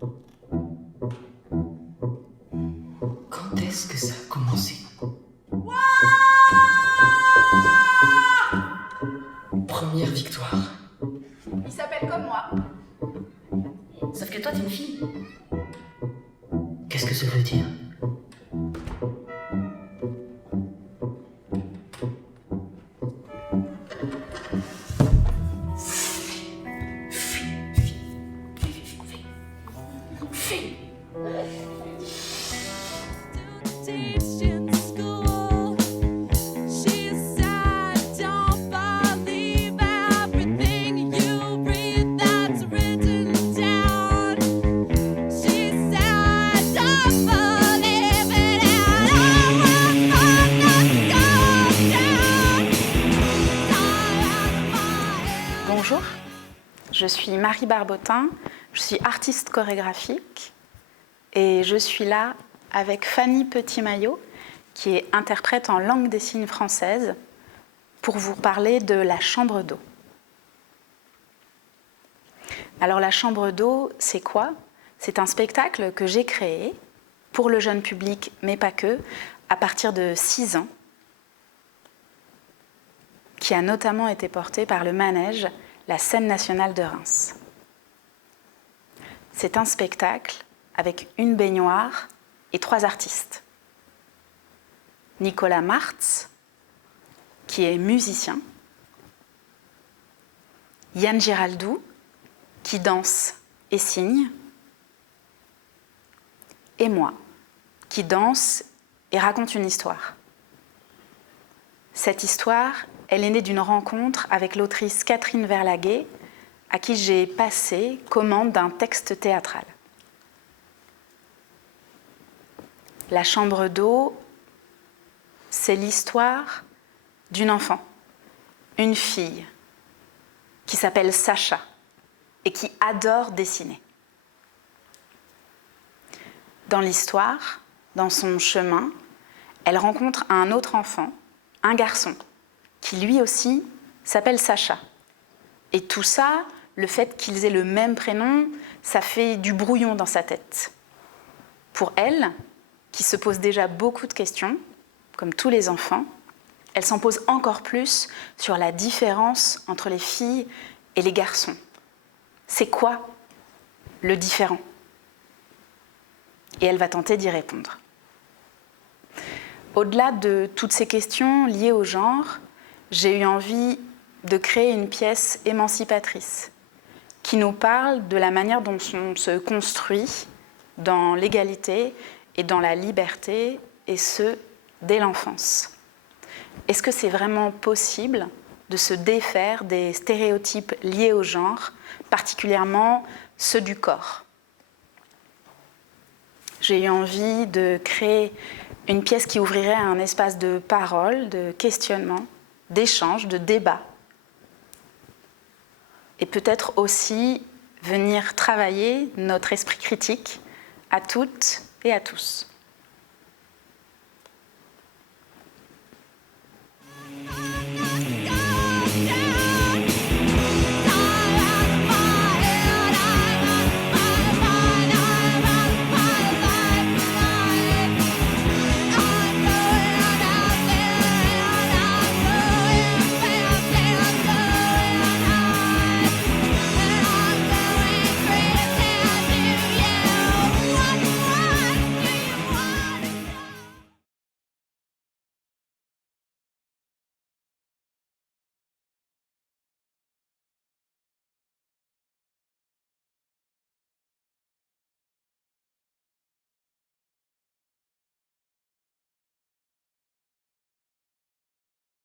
Quand est-ce que ça a commencé? Première victoire. Il s'appelle comme moi. Sauf que toi, t'es une fille. Qu'est-ce que ça veut dire? Bonjour, je suis Marie Barbotin, je suis artiste chorégraphique et je suis là avec Fanny Petit-Maillot, qui est interprète en langue des signes française, pour vous parler de La Chambre d'eau. Alors La Chambre d'eau, c'est quoi? C'est un spectacle que j'ai créé pour le jeune public, mais pas que, à partir de 6 ans, qui a notamment été porté par le manège, la Scène nationale de Reims. C'est un spectacle avec une baignoire et 3 artistes. Nicolas Martz, qui est musicien. Yann Giraldou, qui danse et signe. Et moi, qui danse et raconte une histoire. Cette histoire, elle est née d'une rencontre avec l'autrice Catherine Verlaguet, à qui j'ai passé commande d'un texte théâtral. La Chambre d'eau, c'est l'histoire d'une enfant, une fille, qui s'appelle Sacha et qui adore dessiner. Dans l'histoire, dans son chemin, elle rencontre un autre enfant, un garçon, qui lui aussi s'appelle Sacha. Et tout ça, le fait qu'ils aient le même prénom, ça fait du brouillon dans sa tête. Pour elle, qui se pose déjà beaucoup de questions, comme tous les enfants, elle s'en pose encore plus sur la différence entre les filles et les garçons. C'est quoi le différent? Et elle va tenter d'y répondre. Au-delà de toutes ces questions liées au genre, j'ai eu envie de créer une pièce émancipatrice qui nous parle de la manière dont on se construit dans l'égalité et dans la liberté, et ce, dès l'enfance. Est-ce que c'est vraiment possible de se défaire des stéréotypes liés au genre, particulièrement ceux du corps? J'ai eu envie de créer une pièce qui ouvrirait un espace de parole, de questionnement, d'échange, de débat. Et peut-être aussi venir travailler notre esprit critique à toutes et à tous.